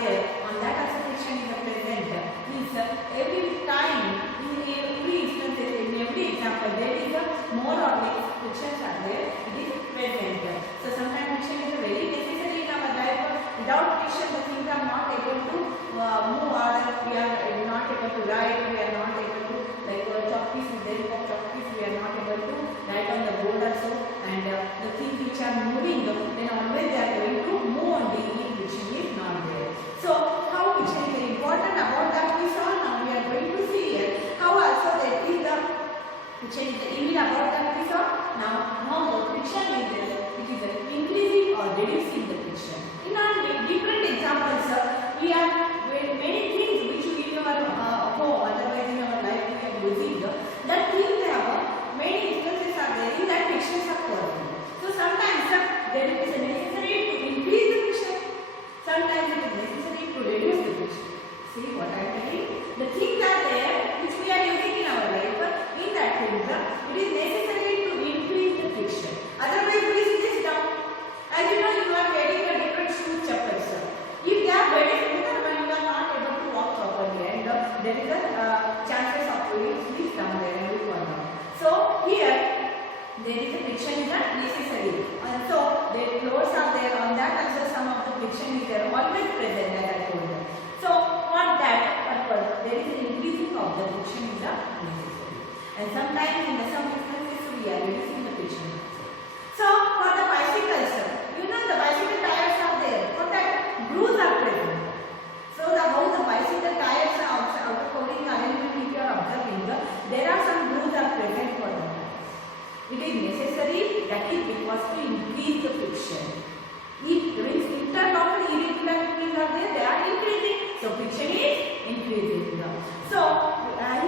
there, on that also friction is present. Means every time, in every instance, in every example, there is a more or less frictions are there, it is present. So sometimes friction is very necessary in our life. Without friction, the things are not able to move, or we are not able to write, we are not able to, like chalk piece, with the help of chalk piece, we are not able to write on the board also, and the things which are moving, then always they are going to move only if friction is not there. So how friction is very important, about that we saw. Now we are going to see here how also there is the friction is even about that we saw. Now the friction is there, it is increasing or reducing the friction. In our different examples, we have many things which we in our home, otherwise in our life we are using, that things have many instances are there in that frictions are causing. So sometimes there is necessary to increase the friction, sometimes it is necessary to reduce the friction. See what I am telling? The things are there which we are using in our life. In that things, it is necessary to increase the friction. Otherwise, we sit this down. As you know, you are wearing a different shoes, chappals. If they are very smoother, when you are not able to walk properly, and there is a chances of you slip down there and you fall down. So here there is a friction is necessary, and so the floors are there. On that also some of the friction is there, always present, as I told you. So for that purpose, there is an increasing of the friction is necessary, and sometimes in some instances we are reducing the friction. So for the bicycles, you know the bicycle tires are there. For that grooves are present. So how the bicycle tires are outer covering arrangement, if you are observing, there are some grooves are present for them. It is necessary, that is because to increase the friction. If interlocking irregularities are there, they are increasing. So friction is increasing. So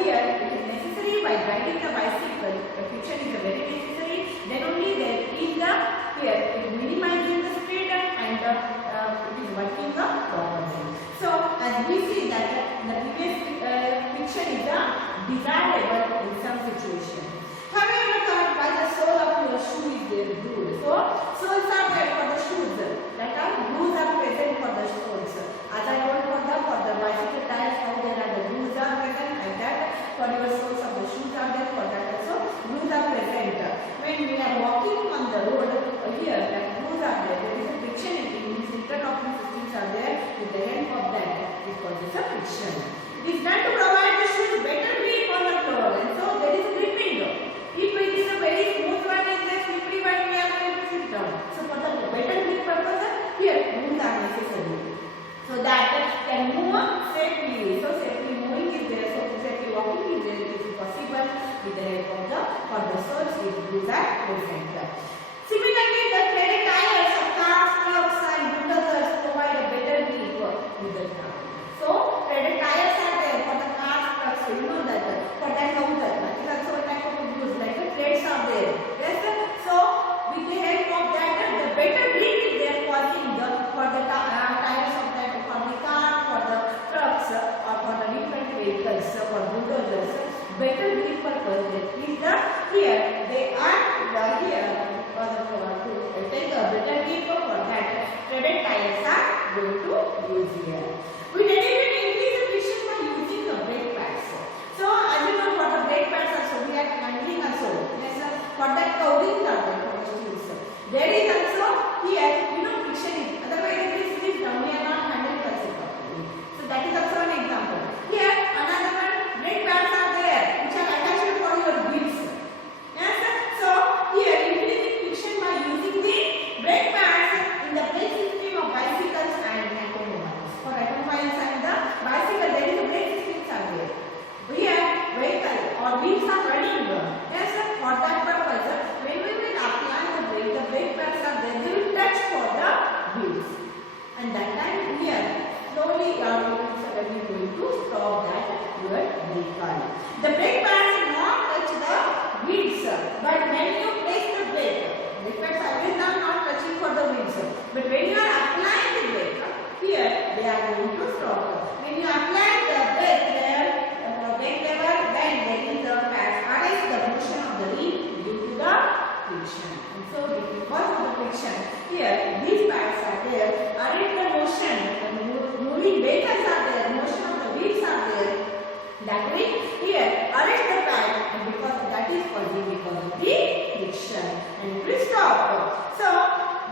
here it is necessary by riding the bicycle. The friction is very necessary. Then only there is the here it is minimizing the speed and it is working properly. So as we see that the previous friction is desirable in some situation. Have you ever thought why the sole of your shoe is there good? So soles are there for the shoes, that are grooves are present for the soles. As I told for the bicycle tires, how there are the grooves are present, like that for your soles of the shoes are there, for that also grooves are present. When we are walking on the road, here that grooves are there. There is a friction, it means interlocking systems are there. With the help of that, it causes a friction. It is done to provide the shoes better grip on the floor, and so there is gripping. If it is a very smooth one, is a slippery one, we are going to sit down. So for the better grip purpose, here grooves are necessary, so that can move safely. So safely moving is there, so safely walking is there. It is possible with the help of the for the soles, if grooves are present. Similarly, the threaded tires of cars, trucks, and bulldozers provide a better grip with the ground. So threaded tires are there for the cars, trucks. So you know that for that how that is also a type of use, like the threads are there. Yes. So with the help of that, the better grip is there causing for the tires of that, for the car, for the trucks, or for the different vehicles, for bulldozers. Better grip purpose is the here they are here That means here arrest the pad, and because that is causing because of the friction, and it will stop. So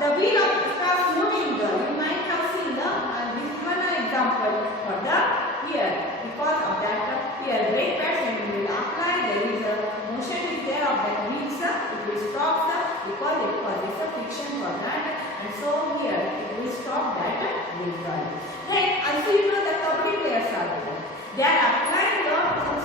the wheel of starts moving. You might have seen the this is one example for the here. Because of that here brake pads, when you will apply, there is a motion is there of that wheels. It will stop because it causes a friction for that, and so here it will stop that vehicle. Then also you know the kabaddi players are there. They are applying the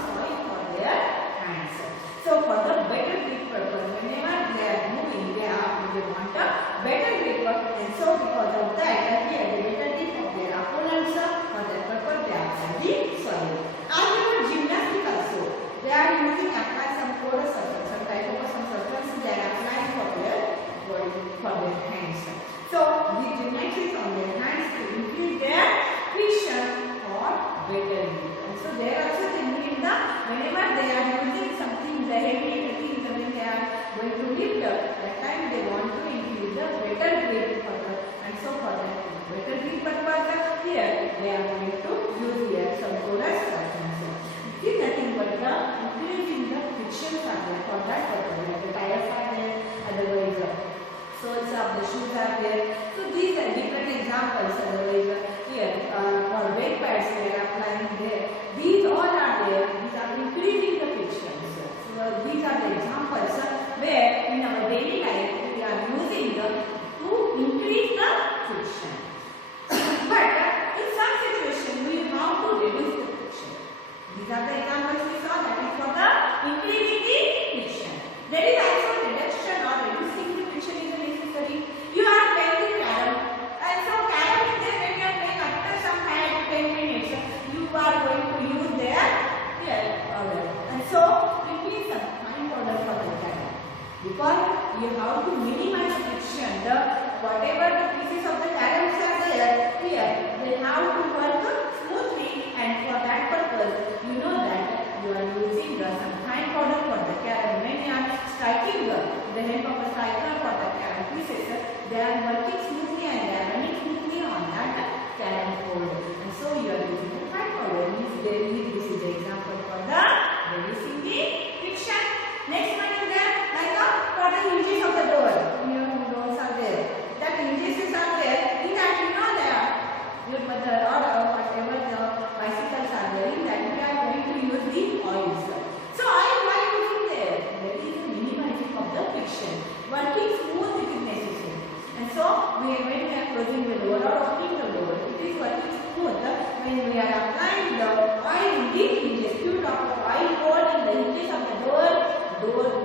soil for their hands. So for the better grip purpose, whenever they are moving, they want a better grip, and so because of that, here the better grip of their opponents, for that purpose they apply the soil. As you know, gymnastics also, they are using apply some chorus circles, some type of some circles they are applying for their body, for their hands. So the gymnastics on their hands to increase their friction for better grip. So there also they need the whenever they are using something the heavy things when they are going to lift that time they want to increase the better grip for the, and so for that better grip purpose here they are going to use here some chorus circles. It is nothing but the increasing the frictions are there for that purpose. Like the tires are there, otherwise soles of the shoes are there. So these are different examples. Otherwise here for brake pads they are applying there. These all are there. These are increasing the frictions. So these are the examples where in our daily life we are using them to increase the friction. But in some situation we have to reduce the friction. These are the examples we saw, that is for the increasing the friction. There is also reduction or reducing the friction is necessary. You are playing the carom, and so carom is there when you are playing after some 10 minutes. You are going to use their here powder, and so it needs some fine powder for the carom, because you have to minimize friction. The whatever the pieces of the caroms are there here, they have to work smoothly, and for that purpose you know that you are using some fine powder for the carom. When you are striking the help of a striker for the carom pieces, they are working smoothly and they are running smoothly on that carom board, and so you are using the fine powder. This is the example for the reducing the friction. Next one is there like for the hinges of the door. Your doors are there. That hinges are there. In that you know there your mother or whatever the bicycles are there. In that we are going to use the oils. So oil why using there? That is the minimizing of the friction. Working smooth it is necessary. And so when we are closing the door or opening the door, it is working smooth when we are applying the oil in the hinges. You drop of oil poured in the hinges of the door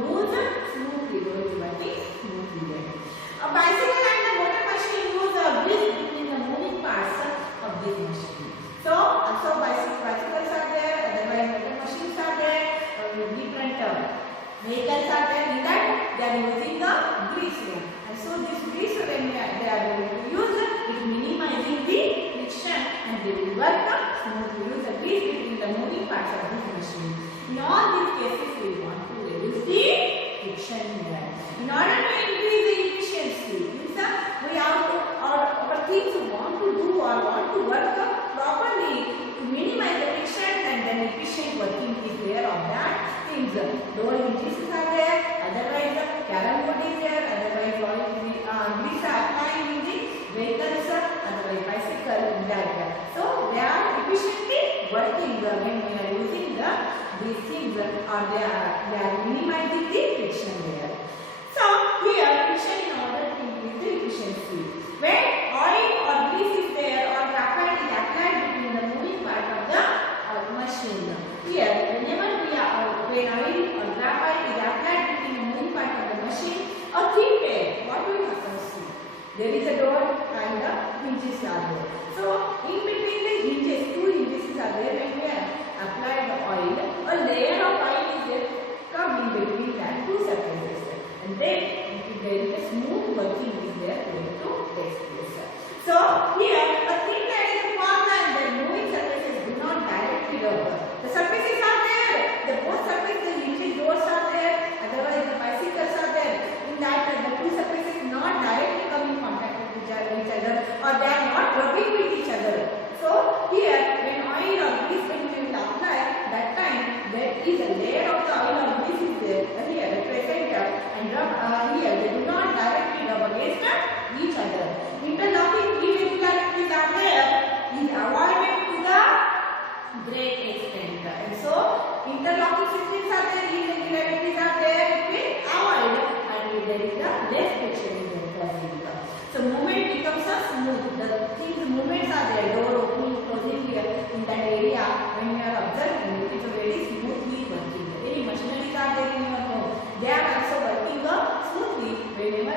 moves smoothly. Door is working smoothly there. A bicycle and the motor machine use a grease between the moving parts of this machine. So also bicycles are there, otherwise motor machines are there, different vehicles are there. In that they are using the grease, and so this grease when they are going to use it minimizing the friction, and they will work smoothly. Use the grease between the moving parts of this machine. In all these cases we want to reduce the friction here. In order to increase the efficiency, we have to our things want to do or want to work properly to minimize the friction, and then efficient working is there of that things. Door hinges are there, otherwise the carom board is there, otherwise grease are applying in the vehicles, otherwise bicycle in that. So they are efficiently working when we are using these things, or they are minimizing the friction there. So here friction in order to increase the efficiency. When oil or grease is there or graphite is applied between the moving part of the machine. Here whenever when oil or graphite is applied between the moving part of the machine, a thin pair, what will happen? There is a door and the hinges are there. So in between the hinges, two hinges are there. When we apply the oil, a layer of oil is there come in between that two surfaces, and then there is a smooth working is there going to take place. So here a thin layer is formed and the moving surfaces do not directly rub. The surfaces are there. The both surfaces, the hinges doors are there. Otherwise the bicycles are there. In that the two surfaces not directly come in contact with each other, or they are not rubbing with each other. So here when oil or grease when we will apply, that time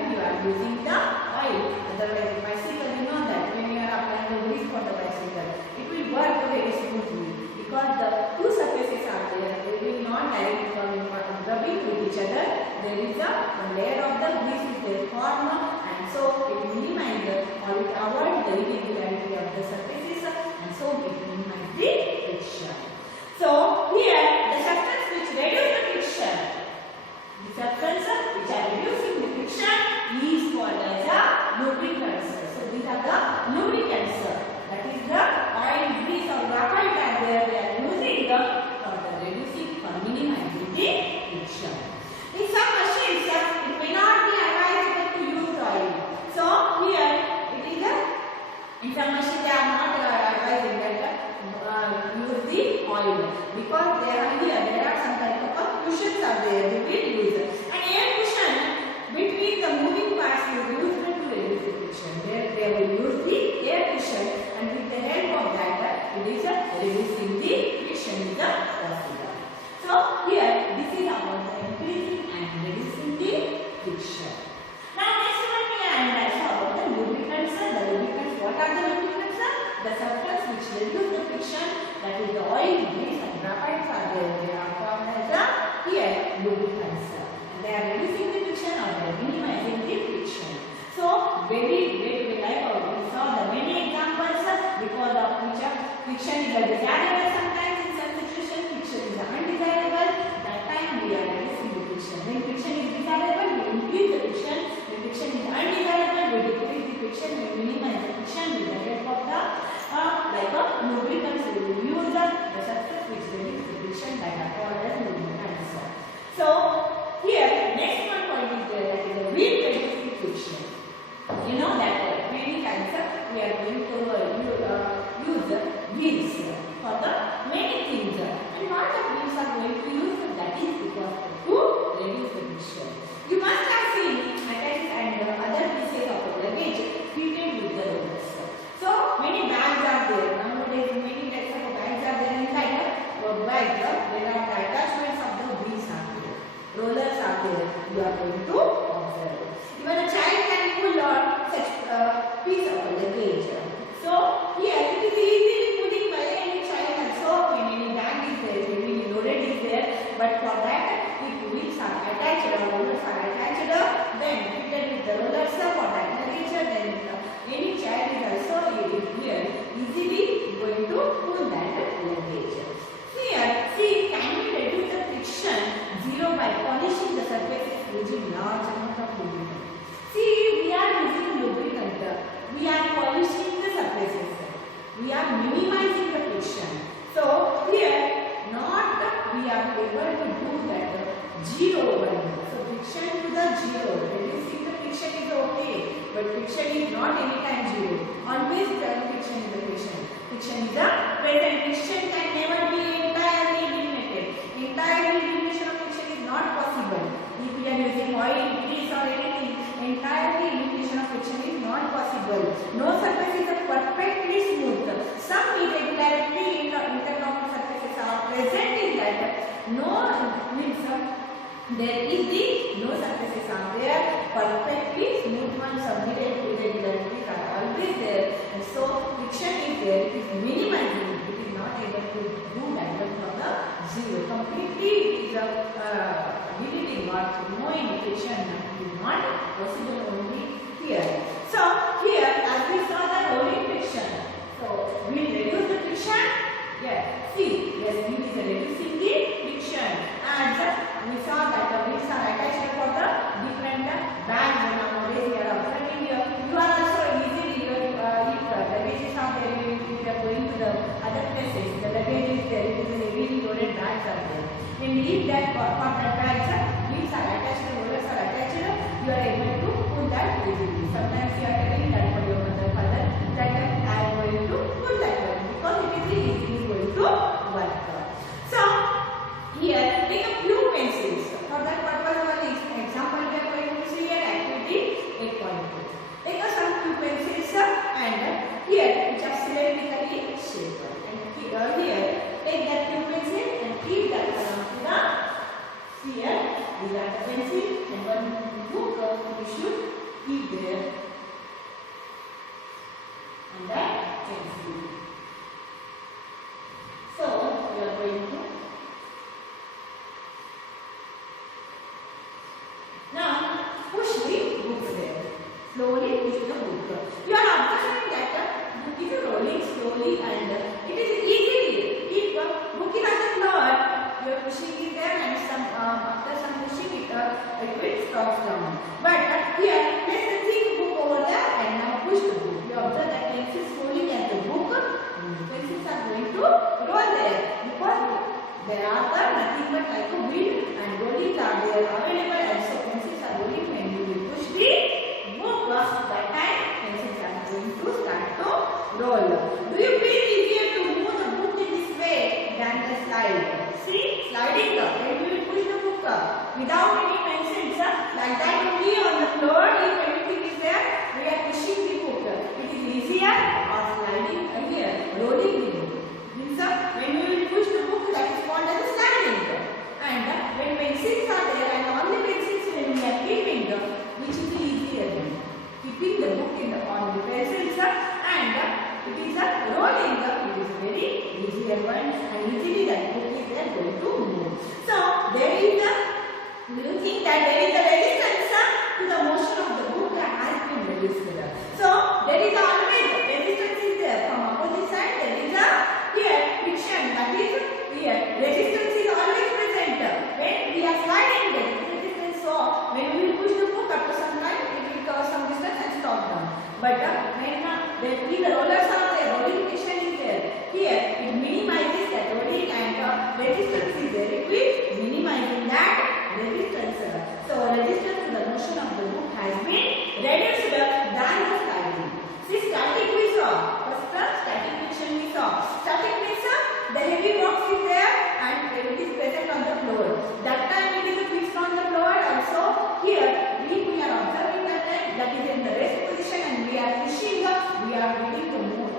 time you are using the oil. Otherwise, bicycle, you know that when you are applying the grease for the bicycle, it will work very smoothly because the two surfaces are there. They will not directly rubbing with each other. There is a layer of the grease is there form, and so it minimizes or it avoids the irregularity of the surfaces, and so it minimizes the friction. So here the substance which reduce the friction, the substance which are reducing the friction is called as a lubricants. So these are the lubricants. That is the oil, grease or graphite are there. They are using the for the reducing or minimizing the friction. In some machines, it may not be advisable to use oil. So here it is a in some machines they are not advising that use the oil because there are some type of cushions are there they will use. And air cushion between the moving parts is used to reduce the friction. They will use the air cushion, and with the help of that it is reducing the friction is possible. So here this is about the increasing and reducing the friction. Now next one we are also about the lubricants. The lubricants, what are the lubricants? The substance which reduce the friction, that is the oil, grease and graphite are there. They are called as the here lubricants. And they are reducing the friction or they are minimizing the friction. So very life we saw the many examples because of which friction is a desirable. Sometimes in some situations friction is undesirable. That time we are reducing the friction. When friction is desirable, we increase the friction. When friction is undesirable, we decrease the friction. We minimize the friction with the help of the like a lubricants. We will use the substance which reduce the friction that are called as lubricants. So here next one point is there, that is the wheel reducing friction. You know that many times we are going to use wheels for the many things, and what the wheels are going to use, that is because to reduce the friction. You must have seen attached and other pieces of luggage fitted with the rollers. So many bags are there nowadays. Many types of bags are there. Inside the bag there are the attachments of the wheels are there. Rollers are there. You are going to observe. Even a child can pull on such a piece of luggage. So here it is easily pulling by any child, and so when any bag is there, heavily loaded is there. But for that, if wheels are attached or rollers are attached, then fitted with the rollers for that luggage, then any child is also here easily going to pull that luggage. Here, see, can we reduce the friction zero by polishing the surfaces using large amount of lubricant? See, we are using lubricant. We are polishing the surfaces. We are minimizing the friction. So here, not we are able to do that zero one. So friction to the zero. Reducing the friction is okay, but friction is not anytime zero. Always the friction is the friction. Friction is the present. Friction can never be entirely eliminated. Entire elimination of friction is not possible. If we are using oil, grease or anything, entirely elimination of friction is not possible. No surface is perfectly smooth. Some irregularity in the interlocking surfaces are present in that. No means there is the no surfaces are there perfectly smooth ones. Some irregularities are always there, and so friction is there. It is minimizing. It is not able to do that for the zero. Completely it is deleting or no indication. It is not possible only here. So here as we saw the rolling friction. So we reduce the friction. Yes. See, yes, wheel is reducing the friction. And we saw that the wheels are attached for the different bags. Nowadays we are observing here. You are also easily if the luggages are there, if you are going to the other places, the luggage is there, it is a heavily loaded bags are there. And if that for that bags, wheels are attached, rollers are attached, you are able to pull that easily. Sometimes you are telling that for your mother, father, that I am going to pull that one because it is easily going to work. So here take a few pencils. For we should keep there on that pencil. So we are going to now push the book there. Slowly push the book. You are observing that the book is rolling slowly and it is easily. If book is on the floor, you are pushing it there and after some pushing it will stop down. But here, place the thick book over there and now push the book. You observe that pencil slowly as the book. Pencils are going to roll there because there are nothing but like a wind and rolling are there available, and so pencils are rolling when you will push the book. That time pencils are going to start to roll. Do you feel easier to move the book in this way than the slide? See, sliding when you will push the book without any pencils like that only on the floor. If anything is there, we are pushing the book. It is easier or sliding here, rolling the book. Means when we will push the book, that is called as sliding. And when pencils are there and all the pencils when we are keeping, which is easier one? Keeping the book on the pencils and it is rolling. It is very easier one and easily that book is there going to move. So there is do you think that there is a resistance to the motion of the book that has been reduced? So there is always resistance is there from opposite side. There is a here friction, that is here resistance is always present when we are sliding. There is resistance. So when we will push the book after some time, it will cover some distance and stop down. But when the rollers are there, rolling friction is there. Here it minimizes that rolling and resistance is there. It will minimizing that resistance. So resistance to the motion of the book has been reduced than the sliding. See, static we saw. First static friction we saw. Static means the heavy box is there and it is present on the floor. That time it is fixed on the floor. Also here we are observing that is in the rest position and we are pushing up. We are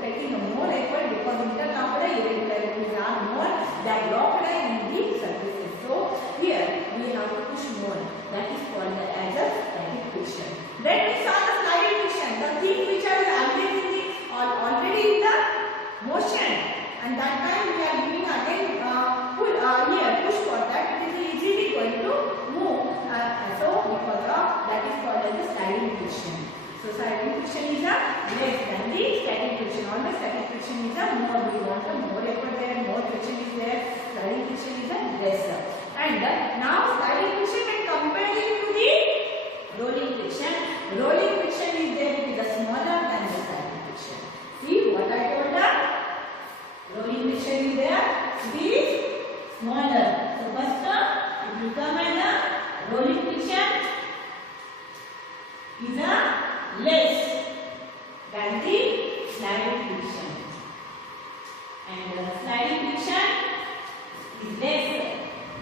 taking a more effort because intercamera irregularities are more than locked in the surfaces. So here we have to push more. That is called as a static friction. Then we saw the sliding friction. The thing which are already in the motion, and that time we are giving again push for that. It is easily going to move. So because of that is called as the sliding friction. So sliding friction is a less than the static friction. Always static friction is a more. We want a more effort there, more friction is there. Sliding friction is a less. And now sliding friction when compared to the rolling friction. Rolling friction is there, it is a smaller than the sliding friction. See what I told you? Rolling friction is there, it is smaller. So first it will come as a rolling friction is a less than the sliding friction. And the sliding friction is less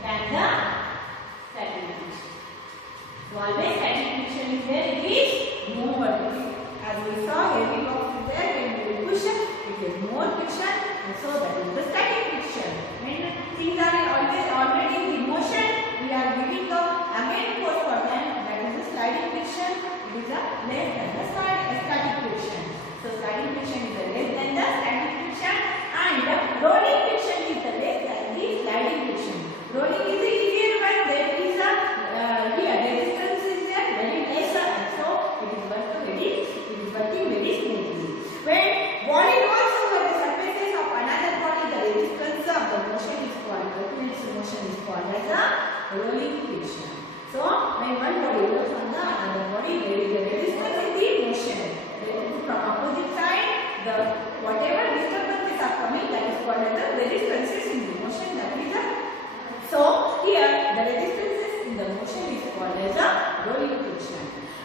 than the static friction. So always static friction is there, it is more. As we saw, heavy box is there, when we push it is more friction, and so that is the static friction. When things are already in motion, we are giving the again force for them, that is the sliding friction. It is a less than the static friction. So sliding friction is a less than the static friction, and rolling friction is the less than the sliding friction. Rolling is the easier one. There is a here resistance is there very less, and so it is working very smoothly. When body rolls over the surfaces of another body, the resistance of the motion is called as a rolling friction. So when one body rolls on the another body, there is a resistance in the motion. From opposite side, the whatever disturbances are coming, that is called as the resistances in the motion. That is a so here the resistances in the motion is called as a rolling friction.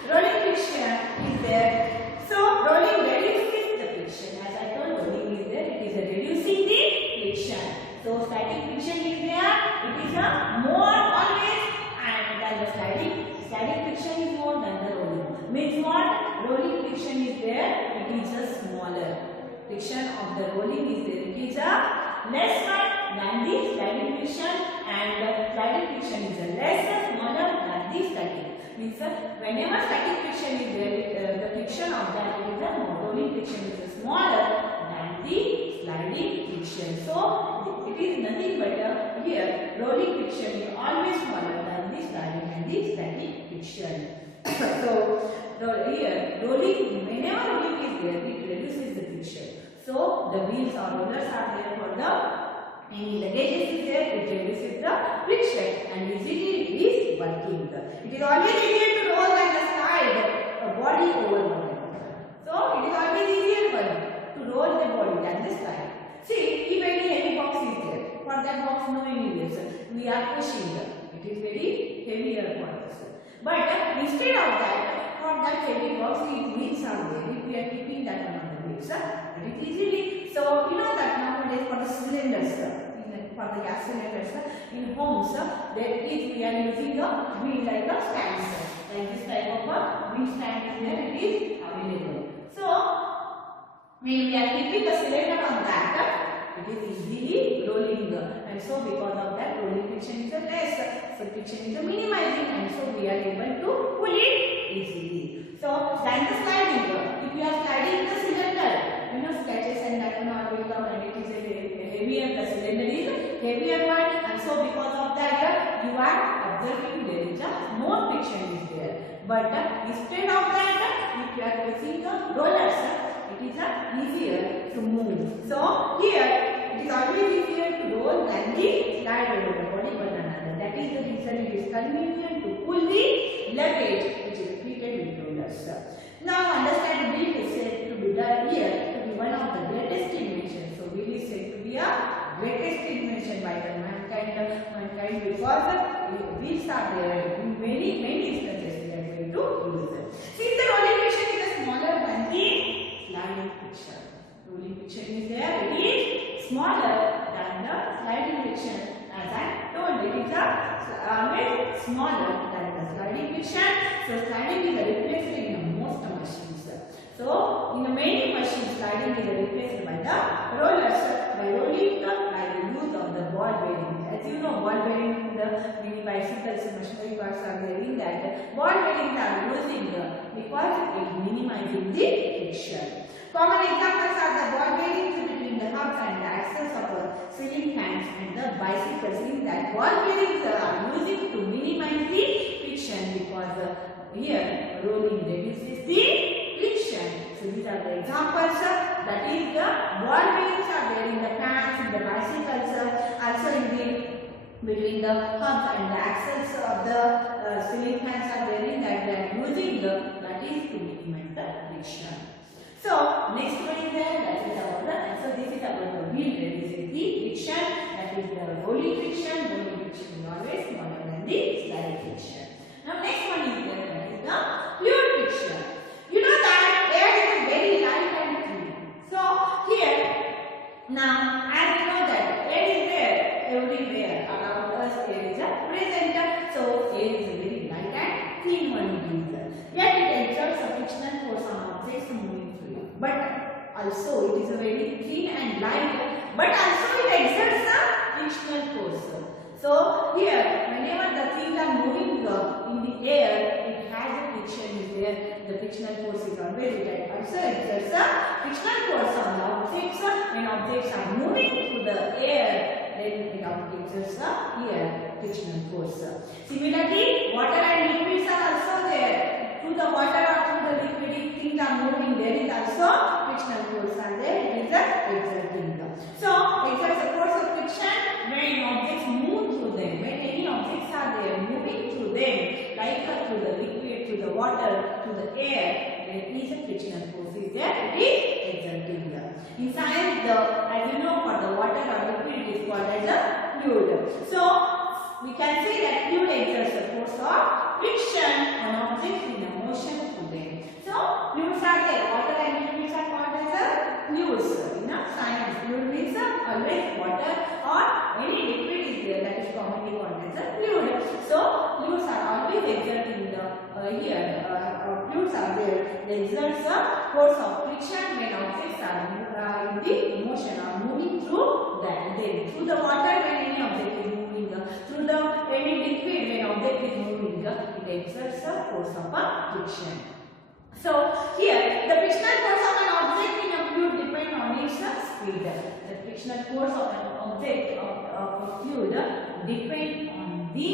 Rolling friction is there. So rolling reduces the friction. As I told, rolling is there. It is a reducing the friction. So static friction is there. It is a more always, and then the sliding friction is more than the rolling. Means what? Rolling friction is there. It is a smaller. Friction of the rolling is there. It is a less one than the sliding friction, and the sliding friction is a less smaller than the static. Means when whenever static friction is there, the friction of that is the rolling friction is smaller than the sliding friction. So it is nothing but here rolling friction is always smaller than the sliding and the static friction. So here rolling, whenever rolling is there, it reduces the friction. So the wheels or rollers are there for the any luggage is there, it reduces the friction and easily it is working. It is always easier to roll than to slide a body over water. So it is always easier to roll the body than the slide. See, if any heavy box is there, for that box no any weights, we are pushing it is very heavier for us. But instead of that, for that heavy box, if wheels are there, if we are keeping that on the wheels, very easily. So you know that nowadays for the cylinders, for the gas cylinders in homes, there is we are using the wheel like a stand. Like this type of a wheel stand is there, it is available. So when we are keeping the cylinder on that, it is easily rolling, and so because of that rolling friction is less, so friction is minimizing, and so we are able to pull it easily. So than the sliding, if you are sliding the cylinder, you know scratches and that one all will come, and it is a heavier, the cylinder is heavier one, and so because of that you are observing there is a more friction is there. But instead of that, if you are using the rollers, it is easier to move. So here it is always easier to roll than the slide over the body but another. That is the reason it is convenient to pull the luggage which is fitted with rollers. Now understand wheel is said to be done here to be one of the greatest inventions. So wheel is said to be a greatest invention by the mankind because the wheels are there in many instances we are going to use them. Since the rolling friction is smaller than the sliding friction. Rolling friction is there, it is smaller than the sliding friction. As I told, it is always smaller than the sliding friction. So sliding is replaced in most machines. So in many machines, sliding is replaced by the rollers by rolling by the use of the ball bearing. As you know, ball bearing in the many bicycles, machinery parts are there in that. Ball bearings are using because it is minimizing the friction. Common examples are the ball bearings between the hubs and the axles of ceiling fans and the bicycles. In that, ball bearings are using to minimize the friction because here rolling reduces the friction. So these are the examples. That is the ball bearings are there in the fans, in the bicycles, also in the between the hubs and the axles of the ceiling fans are there in that they are using that is to minimize the friction. So next one is there, that is about so this is about the wheel reduces the friction, that is the rolling friction. Rolling friction is always smaller than the sliding friction. Now next one is there, that is the fluid friction. You know that air is very light and clean. So here now as you know that air is there everywhere around us, air is present. So air is a very light and clean one it is. Yet it exerts a frictional force on objects moving through it. But also it is a very clean and light, but also it exerts a frictional force. So here whenever the things are moving in the air, it has a friction is there. The frictional force is always it also exerts a frictional force on the objects. When objects are moving through the air, then it exerts a here frictional force. Similarly, water and liquids are also there. Through the water or through the liquid, things are moving. There is also frictional force are there. It is exerting. So exerts a force of friction when objects move through them. When any objects are there moving through them, like through the liquid, through the water, through the air, there is a frictional force is there. It is exerting. In science, as you know, for the water or liquid, it is called as a fluid. So we can say that fluid exerts a force of friction on objects in a motion through them. So fluids are there. Water and liquids are called as a fluids. In science, fluid means always water or any liquid is there that is commonly called as a fluid. So fluids are always exerting the fluids are there, they exert a force of friction when objects are in the motion or moving through that. Then through the water when any object is moving, through the any liquid when object is moving, it exerts a force of friction. So here the frictional force of an object in a fluid depend on its speed. The frictional force of an object of a fluid depend on the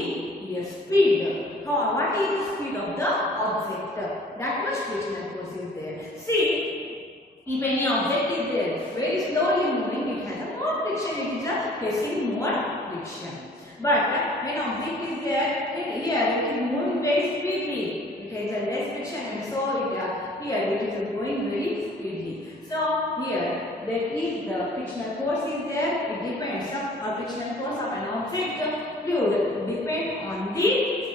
speed. What is the speed of the object? That much frictional force is there. See, if any object is there very slowly moving, it has a more friction. It is facing more friction. But when object is there, here it is moving very speedily. It has a less friction, and so here it is going very speedily. So here there is the frictional force is there. It depends on frictional force of an object fluid depend on the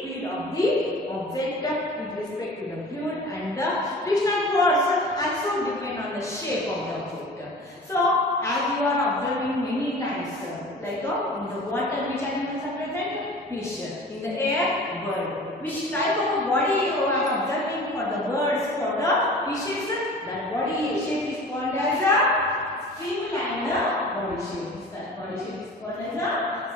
speed of the object with respect to the fluid, and the frictional force also depend on the shape of the object. So as you are observing many times, like in the water, which animals are present? Fish. In the air, bird. Which type of body you are observing for the birds, for the fishes? That body shape is called as a streamlined body shape. That body shape is called as a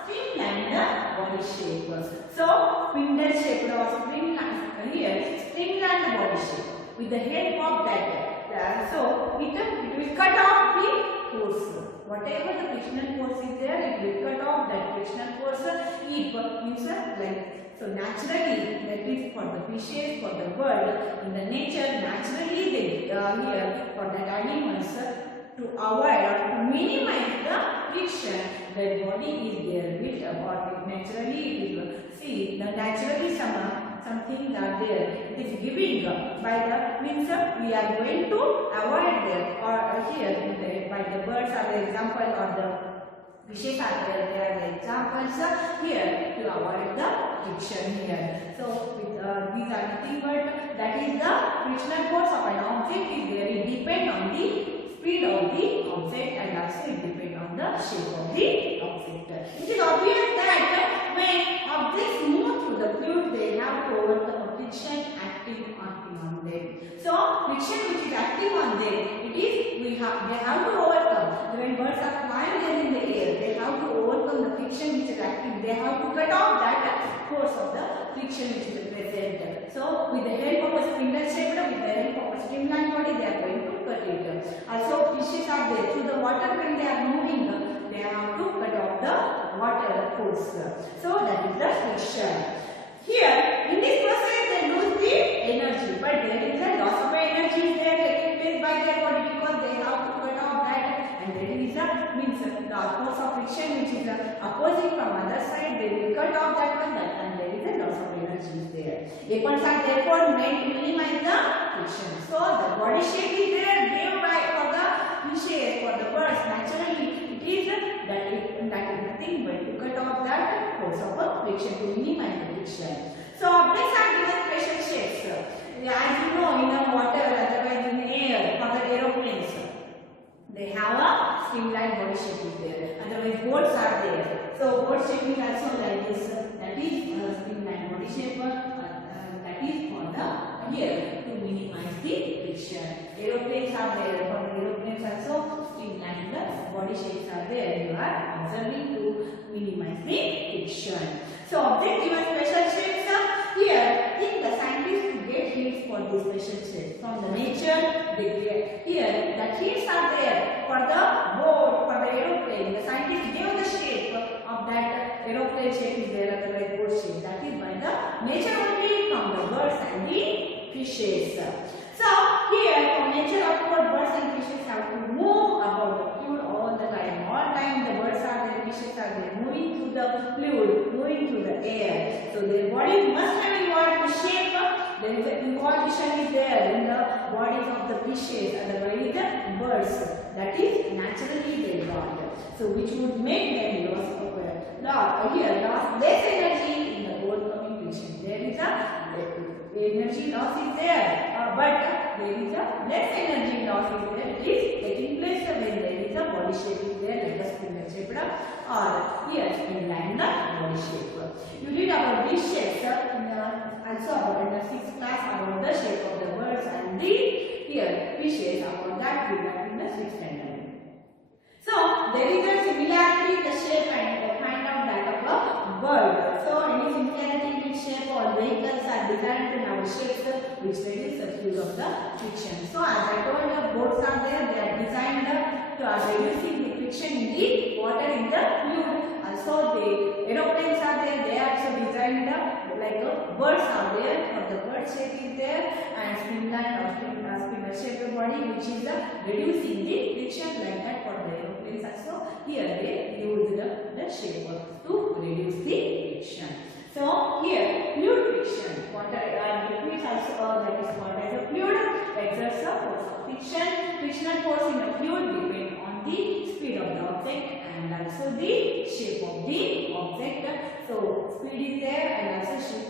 streamlined body shape. So spindle shape or streamlined here, streamlined body shape. With the help of that, so it will cut off the force. Whatever the frictional force is there, it will cut off that frictional force. If means like so naturally, that is for the fishes, for the bird, in the nature naturally they here for the animals to avoid or to minimize the friction, their body is there built about it. Naturally it will see the naturally some things are there. It is giving by the means we are going to avoid there, or here by the birds are the example, or the fishes are there. They are the examples here to avoid the friction here. So with, these are nothing but that is the frictional force of an object is there. It depend on the speed of the object, and also it depend on the shape of the object. It is obvious that when objects move through the fluid, they have to overcome friction acting on them. So friction which is active on them, they have to overcome. When birds are flying there in the air, they have to overcome the friction which is active. They have to cut off that force of the friction which is present. So with the help of a spindle shape, with the help of a streamlined body, they are going to cut it. Also fishes are there through the water when they are moving, they have to cut off the water force. So that is the friction. Here in this process they lose the energy, but there is a loss of energy there taking place by their body because they have to cut off that, and there is a means the force of friction which is opposite from other side. They will cut off that one, and there is a loss of energy there. Efforts are therefore made to minimize the friction. So the body shape is there given by for the fishes, for the birds. Naturally it is that is nothing but to cut off that force of friction, to minimize the friction. So objects are given special shapes. As you know, in the water, otherwise in the air, for the aeroplanes, they have a streamlined body shape is there. Otherwise boats are there. So boat shape is also like this. That is streamlined body shape. That is for the here to minimize the friction. Aeroplanes are there. For the aeroplanes also streamlined body shapes are there. You are observing to minimize the friction. So object given special shapes. Here, in the scientists to get hints for these special shapes from the nature, they get here the hints are there for the boat, for the aeroplane. The scientists gave the shape of that aeroplane shape is there, otherwise boat shape. That is by the nature only, from the birds and the fishes. So here, from nature upward, birds and fishes have to move about the fluid all the time. All time the birds are there, fishes are there, moving through the fluid, moving through the air. So their body must have evolved to shape. There is an evolution is there in the bodies of the fishes, otherwise the birds. That is naturally they evolved. So which would make them loss less energy in the overcoming friction. There is a energy loss is there, but there is a less energy loss is there. It is taking place when there is a body shape is there, like a spindle shape or here streamlined body shape. You read about these shapes also about in the 6th class that we got in the 6th standard. So there is a similarity in the shape and the kind of that of a bird. So any similarity in shape or vehicles are designed in our shapes which reduce the speed of the friction. So as I told you, boats are there, they are designed to reducing the friction in the water in the fluid. Also the aeroplanes are there, they are also designed like birds are there, or the bird shape is there, and streamline or spinner shaped body which is reducing the friction like that for the aeroplanes also. Here they use the shape to reduce the friction. So here fluid friction, water liquids also that is called as a fluid exerts a force of friction. Frictional force in a fluid depend on the speed of the object and also the shape of the object. So speed is there and also shape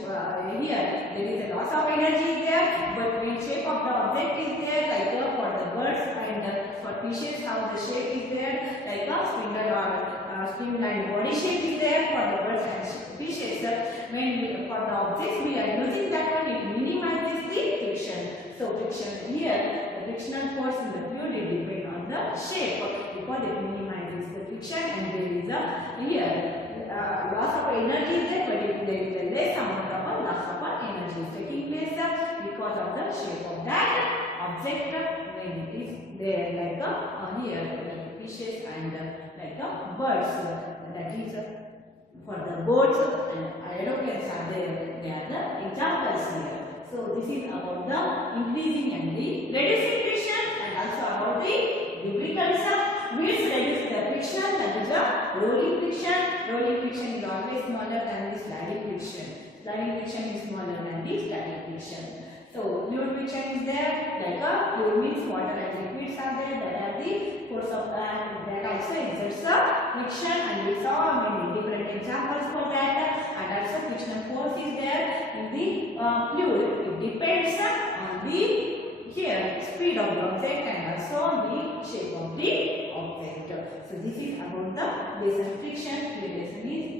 here there is a loss of energy there, but when shape of the object is there like for the birds and for fishes how the shape is there like a spindle or streamlined body shape is there for the birds and fishes. When we, for the objects we are using that one, it minimizes the friction. So friction here, the frictional force in the fluid depend on the shape because it minimizes the friction, and there is a here loss of energy is there, but there is a less amount of loss of energy is taking place because of the shape of that object when it is there like here like fishes and like birds. That is for the boats and aeroplanes are there, they are the examples here. So this is about the increasing and the reducing friction, and also about the lubricants which reduce the friction, that is the rolling friction. Rolling friction is always smaller than the sliding friction. Sliding friction is smaller than the static friction. So fluid friction is there, like a fluid means water and liquids are there, that are the force of that also exerts a friction, and we saw many different examples for that. And also frictional force is there in the fluid. It depends on the here speed of the object and also on the shape of the object. So this is about the basic friction. Here lesson is